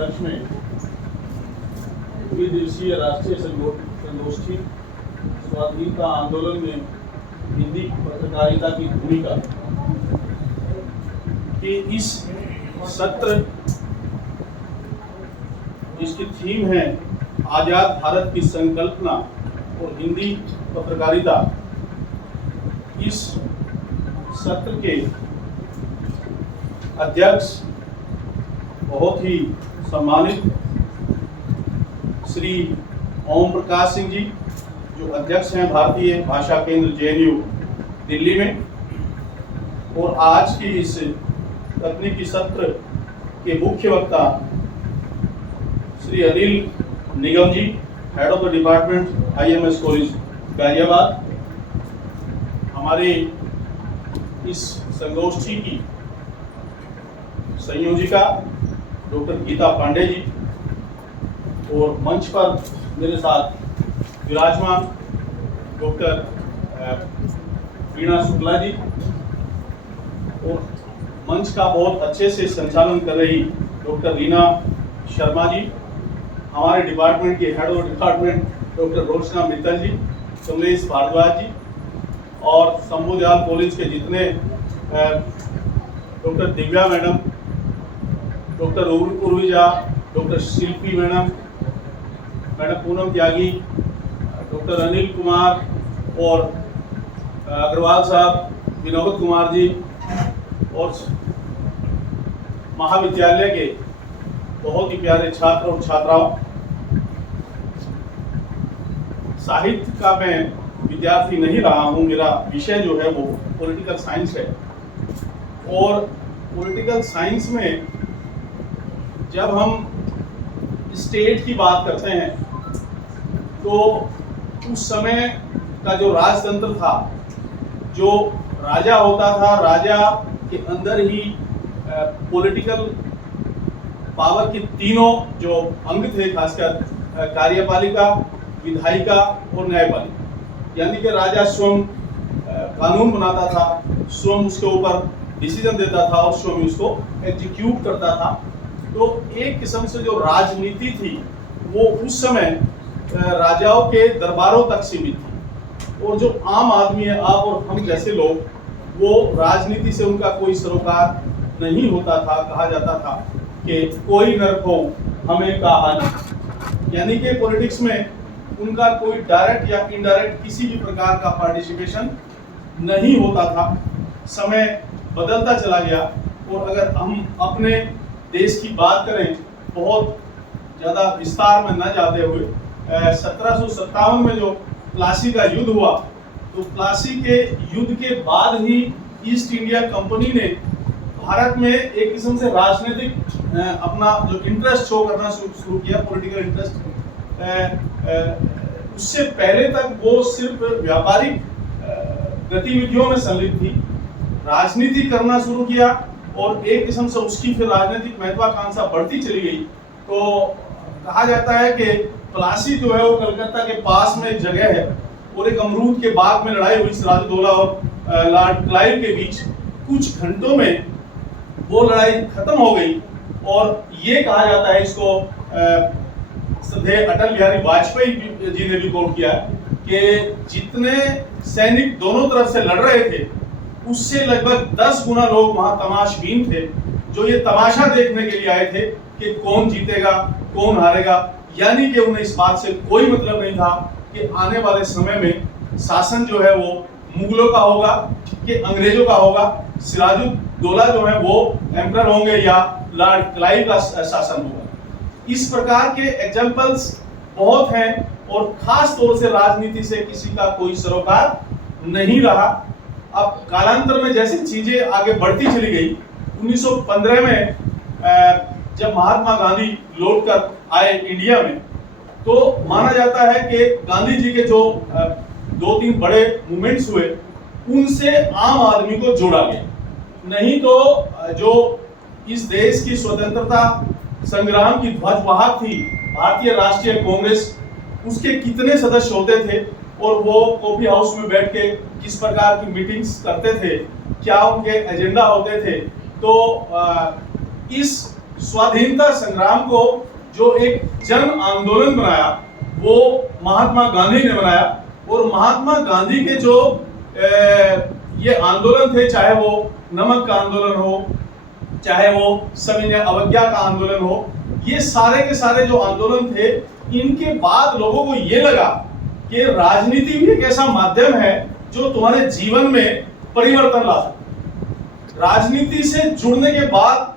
उपलक्ष्य में द्विदिवसीय राष्ट्रीय संगोष्ठी स्वाधीनता आंदोलन में हिंदी पत्रकारिता की भूमिका कि इस सत्र इसकी थीम है आजाद भारत की संकल्पना और हिंदी पत्रकारिता। इस सत्र के अध्यक्ष बहुत ही सम्मानित श्री ओम प्रकाश सिंह जी, जो अध्यक्ष हैं भारतीय भाषा केंद्र JNU दिल्ली में, और आज की इस तकनीकी सत्र के मुख्य वक्ता Shri Anil Nigam ji, head of the department IMS college Ghaziabad. हमारे इस संगोष्ठी की संयोजिका डॉक्टर गीता पांडे जी, और मंच पर मेरे साथ विराजमान डॉक्टर वीणा शुक्ला जी, और मंच का बहुत अच्छे से संचालन कर रही डॉक्टर रीना शर्मा जी, हमारे डिपार्टमेंट के head of department doctor Roshna Mittal ji, Kamlesh Bhardwaj ji, और शंभुदयाल कॉलेज के जितने doctor Divya madam, doctor Urvija, doctor Shilpi madam, madam Poonam Tyagi, doctor Anil Kumar और अग्रवाल साहब, विनोद कुमार जी, और महाविद्यालय के बहुत ही प्यारे छात्र और छात्राओं। साहित्य का मैं विद्यार्थी नहीं रहा हूं, मेरा विषय जो है वो पॉलिटिकल साइंस है, और पॉलिटिकल साइंस में जब हम स्टेट की बात करते हैं तो उस समय का जो राजतंत्र था, जो राजा होता था, राजा के अंदर ही पॉलिटिकल पावर के तीनों जो अंग थे, खासकर कार्यपालिका, विधायिका और न्यायपालिका, यानी कि राजा स्वयं कानून बनाता था, स्वयं उसके ऊपर डिसीजन देता था और स्वयं उसको एग्जीक्यूट करता था। तो एक किस्म से जो राजनीति थी वो उस समय राजाओं के दरबारों तक सीमित थी, और जो आम आदमी है, आप और हम जैसे लोग, वो राजनीति से उनका कोई सरोकार नहीं होता था। कहा जाता था कि कोई नर हो हमें कहा नहीं, यानी कि पॉलिटिक्स में उनका कोई डायरेक्ट या इनडायरेक्ट किसी भी प्रकार का पार्टिसिपेशन नहीं होता था। समय बदलता चला गया, और अगर हम अपने देश की बात करें, बहुत ज़्यादा विस्तार में न जाते हुए, 1757 में जो प्लासी का युद्ध हुआ, तो प्लासी के युद्ध के बाद ही ईस्ट इंडिया कंपनी ने भारत में एक किस्म से राजनीतिक अपना जो इंटरेस्ट शो करना शुरू किया, पॉलिटिकल इंटरेस्ट। उससे पहले तक वो सिर्फ व्यापारिक गतिविधियों में संलिप्त थी, राजनीति करना शुरू किया, और एक किस्म से उसकी फिर राजनीतिक महत्वाकांक्षा बढ़ती चली गई। तो कहा जाता है कि प्लासी जो है वो कलकत्ता के पास में एक जगह है, और एक अमरूद के बाग में लड़ाई हुई सिराजुद्दौला और लॉर्ड क्लाइव के बीच। कुछ घंटों में वो लड़ाई खत्म हो गई, और ये कहा जाता है, इसको श्रद्धेय अटल बिहारी वाजपेयी जी ने भी कोट किया कि जितने सैनिक दोनों तरफ से लड़ रहे थे, उससे लगभग 10 गुना लोग वहां तमाशबीन थे, जो ये तमाशा देखने के लिए आए थे कि कौन जीतेगा कौन हारेगा। यानी कि उन्हें इस बात से कोई मतलब नहीं था कि आने वाले समय में शासन जो है वो मुगलों का होगा कि अंग्रेजों का होगा, सिराजुद्दौला जो है वो एम्परर होंगे या लॉर्ड क्लाइव का शासन होगा। इस प्रकार के एग्जाम्पल्स बहुत हैं, और खास तौर से राजनीति से किसी का कोई सरोकार नहीं रहा। अब कालांतर में जैसे चीजें आगे बढ़ती चली गई, 1915 में जब महात्मा गांधी लौट कर आए इंडिया में, तो माना जाता है कि गांधी जी के जो 2-3 बड़े मूवमेंट्स हुए, उनसे आम आदमी को जोड़ा गया। नहीं तो जो इस देश की स्वतंत्रता संग्राम की ध्वजवाहक थी भारतीय राष्ट्रीय कांग्रेस, उसके कितने सदस्य होते थे, और वो कॉफी हाउस में बैठ के किस प्रकार की मीटिंग्स करते थे, क्या उनके एजेंडा होते थे। तो इस स्वाधीनता संग्राम को जो एक जन आंदोलन बनाया वो महात्मा गांधी ने बनाया। और महात्मा गांधी के जो ये आंदोलन थे, चाहे वो नमक का आंदोलन हो, चाहे वो सविनय अवज्ञा का आंदोलन हो, ये सारे के सारे जो आंदोलन थे, इनके बाद लोगों को ये लगा कि राजनीति भी एक ऐसा माध्यम है जो तुम्हारे जीवन में परिवर्तन ला सकता है। राजनीति से जुड़ने के बाद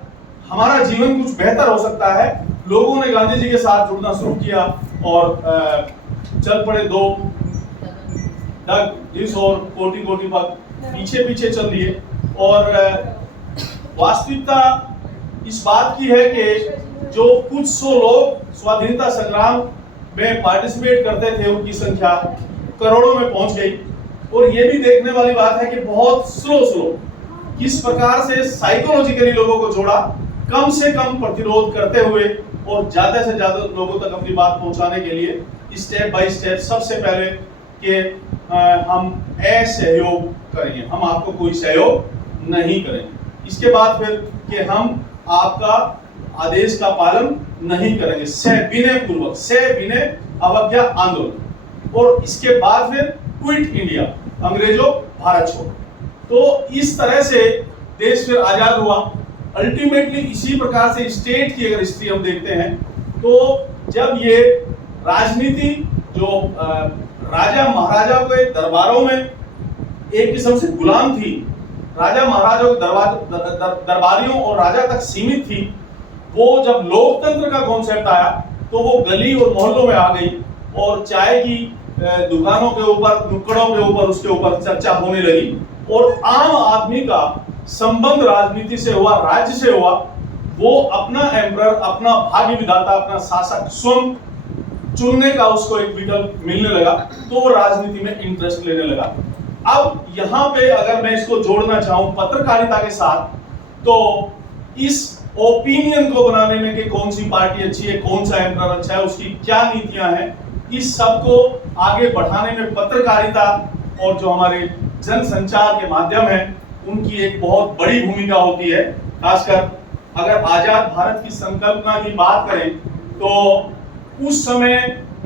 हमारा जीवन कुछ बेहतर हो सकता है। लोगों ने गांधी जी के साथ जुड़ना शुरू किया और चल पड़े दो डग जिस और कोटि कोटि पग पीछे पीछे चल दिए। और वास्तविकता इस बात की है कि जो कुछ सौ लोग स्वाधीनता संग्राम में पार्टिसिपेट करते थे उनकी संख्या करोड़ों में पहुंच गई। और ये भी देखने वाली बात है कि बहुत स्लो किस प्रकार से साइकोलॉजिकली लोगों को जोड़ा, कम से कम प्रतिरोध करते हुए और ज्यादा से ज्यादा लोगों तक अपनी बात पहुंचाने के लिए स्टेप बाय स्टेप सबसे पहले कि हम असहयोग करेंगे, हम आपको कोई सहयोग नहीं करेंगे। इसके बाद फिर कि हम आपका आदेश का पालन नहीं करेंगे, सविनय पूर्वक, सविनय अवज्ञा आंदोलन। और इसके बाद फिर क्विट इंडिया, अंग्रेजों भारत छोड़ो। तो इस तरह से देश फिर आजाद हुआ। अल्टीमेटली इसी प्रकार से स्टेट की अगर हिस्ट्री हम देखते हैं तो जब ये राजनीति जो राजा महाराजाओं के दरबारों में एक किस्म से गुलाम थी, राजा महाराजाओं के दरबारियों और राजा तक सीमित थी, वो जब लोकतंत्र का कॉन्सेप्ट आया तो वो गली और मोहल्लों में आ गई और चाय की दुकानों के ऊपर, नुक्कड़ों के ऊपर उसके ऊपर चर्चा होने लगी। और आम आदमी का संबंध राजनीति से हुआ, राज्य से हुआ। वो अपना एम्परर, अपना भाग्य विधाता, अपना शासक स्वयं चुनने का उसको एक विकल्प मिलने लगा, तो वो राजनीति में इंटरेस्ट लेने लगा। अब यहाँ पे अगर मैं इसको जोड़ना चाहूं पत्रकारिता के साथ, तो इस ओपिनियन को बनाने में कि कौन सी पार्टी अच्छी है, कौन सा एम्परर अच्छा है, उसकी क्या नीतियां हैं, इस सब को आगे बढ़ाने में पत्रकारिता और जो हमारे जनसंचार के माध्यम है उनकी एक बहुत बड़ी भूमिका होती है। खासकर अगर आजाद भारत की संकल्पना की बात करें तो उस समय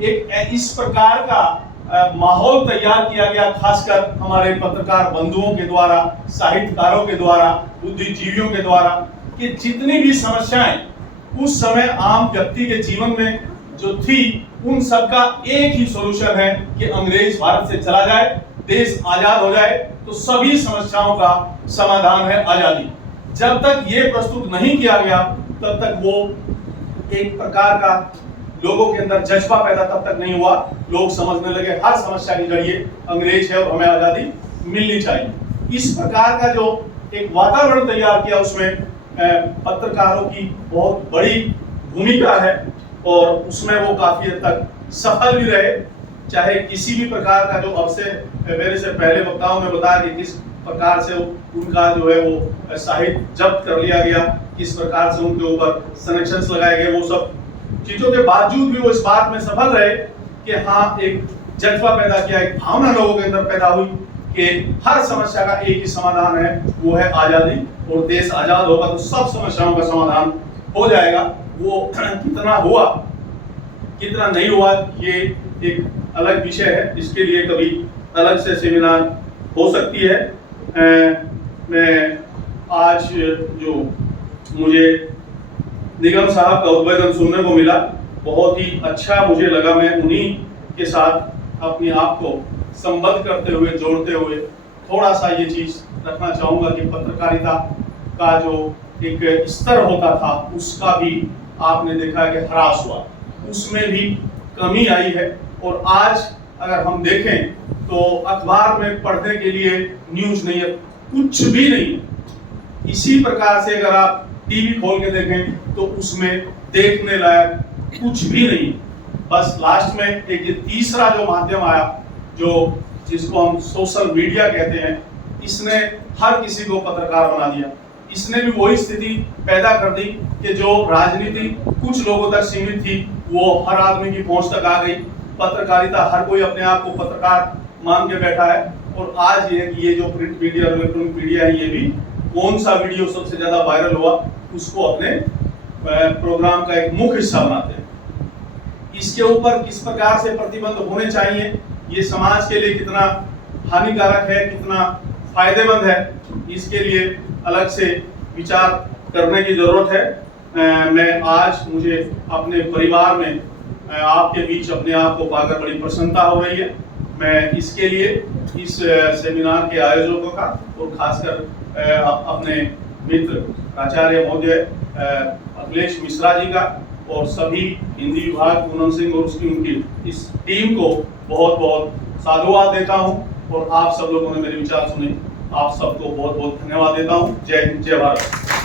एक इस प्रकार का माहौल तैयार किया गया, खासकर हमारे पत्रकार बंधुओं के द्वारा, साहित्यकारों के द्वारा, बुद्धिजीवियों के द्वारा, कि जितनी भी समस्याएं उस समय आम व्यक्ति के जीवन में जो थी उन सब का एक ही सॉल्यूशन है कि अंग्रेज भारत से चला जाए, देश आजाद हो जाए, तो सभी समस्याओं का समाधान है आजादी। जब तक ये प्रस्तुत नहीं किया गया तब तक वो एक प्रकार का लोगों के अंदर जज्बा पैदा तब तक नहीं हुआ। लोग समझने लगे हर समस्या की जड़ ये अंग्रेज है और हमें आजादी मिलनी चाहिए। इस प्रकार का जो एक वातावरण तैयार किया उसमें पत्रकारों की बहुत बड़ी भूमिका है और उसमें वो काफी हद तक सफल भी रहे। चाहे किसी भी प्रकार का जो अब से मेरे से पहले वक्ताओं ने बताया कि किस प्रकार से उनका जो है वो साहित्य जब्त कर लिया गया, किस प्रकार से उनके ऊपर सैंक्शंस लगाए गए, वो सब चीजों के बावजूद भी वो इस बात में सफल रहे कि हाँ, एक जज्बा पैदा किया, एक भावना लोगों के अंदर पैदा हुई कि हर समस्या का एक ही समाधान है, वो है आजादी, और देश आजाद होगा तो सब समस्याओं का समाधान हो जाएगा। वो कितना हुआ कितना नहीं हुआ ये एक अलग विषय है, इसके लिए कभी अलग से सेमिनार हो सकती है। मैं आज जो मुझे निगम साहब का उद्बोधन सुनने को मिला, बहुत ही अच्छा मुझे लगा। मैं उन्हीं के साथ अपने आप को संबद्ध करते हुए, जोड़ते हुए थोड़ा सा ये चीज रखना चाहूंगा कि पत्रकारिता का जो एक स्तर होता था उसका भी आपने देखा कि ह्रास हुआ, उसमें भी कमी आई है। और आज अगर हम देखें तो अखबार में पढ़ने के लिए न्यूज नहीं है, कुछ भी नहीं है। इसी प्रकार से अगर आप टीवी खोल के देखें तो उसमें देखने लायक कुछ भी नहीं। बस लास्ट में एक ये तीसरा जो माध्यम आया, जो जिसको हम सोशल मीडिया कहते हैं, इसने हर किसी को पत्रकार बना दिया। इसने भी वही स्थिति पैदा कर दी कि जो राजनीति कुछ लोगों तक सीमित थी वो हर आदमी की पहुंच तक आ गई। पत्रकारिता, हर कोई अपने आप को पत्रकार मान के बैठा है। और आज ये जो प्रिंट मीडिया और इलेक्ट्रॉनिक मीडिया है, ये भी कौन सा वीडियो सबसे ज्यादा वायरल हुआ उसको अपने प्रोग्राम का एक मुख्य हिस्सा बनाते हैं। इसके ऊपर किस प्रकार से प्रतिबंध होने चाहिए, ये समाज के लिए कितना हानिकारक है, कितना फायदेमंद है, इसके लिए अलग से विचार करने की जरूरत है। मैं आज मुझे अपने परिवार में आपके बीच अपने आप को पाकर बड़ी प्रसन्नता हो रही है। मैं इसके लिए इस सेमिनार के आयोजकों का और खासकर अपने मित्र प्राचार्य महोदय अखिलेश मिश्रा जी का और सभी हिंदी विभाग पूनम सिंह और उनकी इस टीम को बहुत बहुत साधुवाद देता हूं और आप सब लोगों ने मेरे विचार सुने, आप सबको बहुत बहुत धन्यवाद देता हूं। जय हिंद, जय भारत।